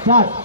Start.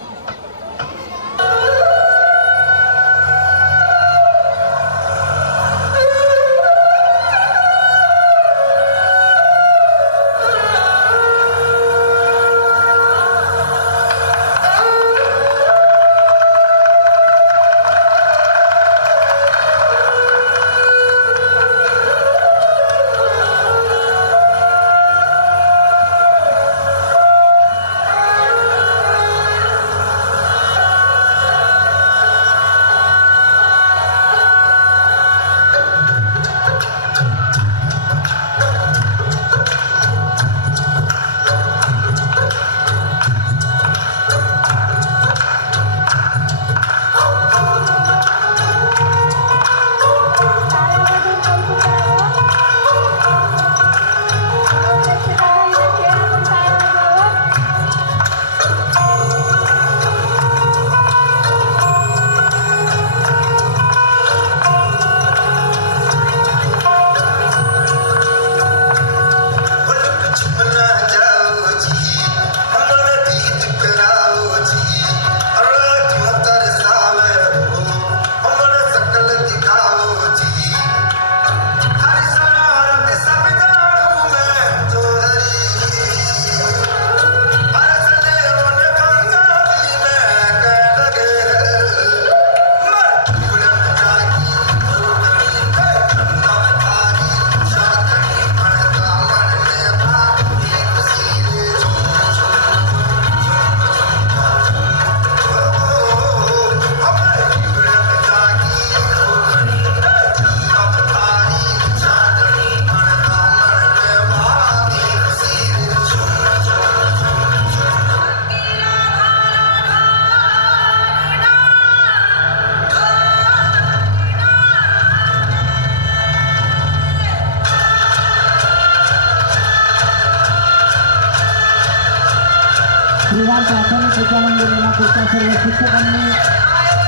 Shriram प्राथमिक विद्या मंदिर येणापूरच्या सर्व शिक्षकांनी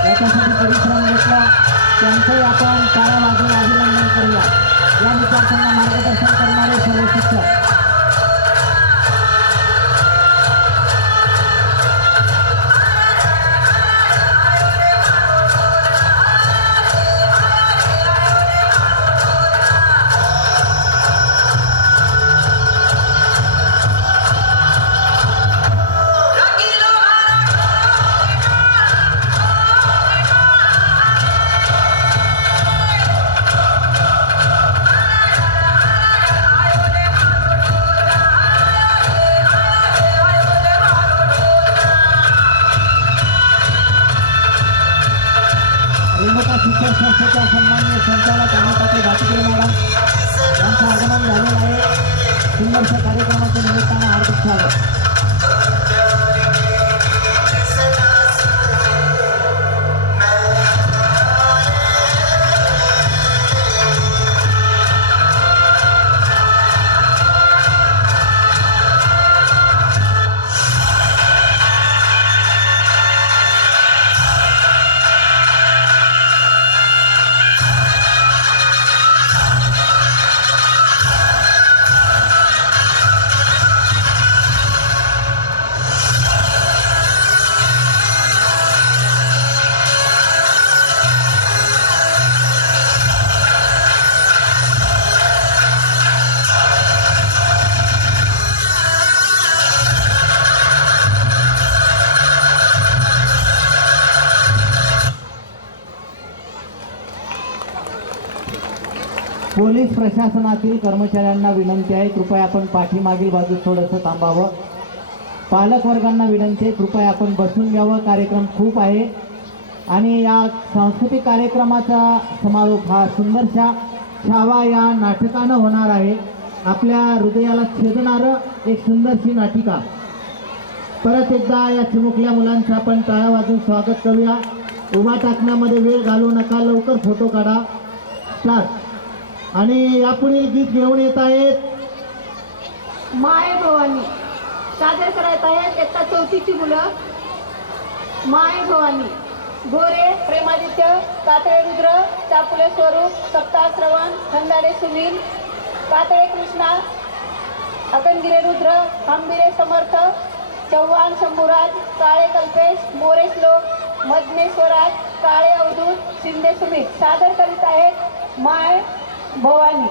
याच्यासाठी परिश्रम घेतला, त्यांचंही आपण टाळ्या वाजवून अभिनंदन करूया। या विद्यार्थ्यांना मार्गदर्शन करणारे सर्व शिक्षक शिक्षण संस्थेच्या सन्माननीय संचालक अनिताताई भाटुकले मॅडम यांचं आगमन झालेलं आहे। सुंदरशा कार्यक्रमाच्या निमित्तानं हार्दिक स्वागत। पोलीस प्रशासनातील कर्मचाऱ्यांना विनंती आहे, कृपया आपण पाठीमागील बाजूस थोडंसं थांबावं। पालक वर्गांना विनंती आहे, कृपया आपण बसून घ्यावं। कार्यक्रम खूप आहे आणि या सांस्कृतिक कार्यक्रमाचा समारोप हा सुंदरशा छावा या नाटकानं होणार आहे। आपल्या हृदयाला छेदणारं एक सुंदरशी नाटिका। परत एकदा या चिमुकल्या मुलांचं आपण टाळ्या वाजवून स्वागत करूया। उभा टाकण्यामध्ये वेळ घालवू नका, लवकर फोटो काढा। स्टार्ट। आणि यापुढील गीत घेऊन येत आहेत माय भवानी, सादर करत आहेत इयत्ता चौथीची मुलं। माय भवानी, गोरे प्रेमादित्य, कातळे रुद्र, चापुले स्वरूप, सप्ताह श्रवण, खंदाडे सुनील, कातळे कृष्णा, अकनगिरे रुद्र, खांबिरे समर्थ, चव्हाण शंभूराज, काळे मोरे श्लोक, मधने स्वराज, काळे अवधूत, शिंदे सुमित सादर करीत आहेत माय भवानी.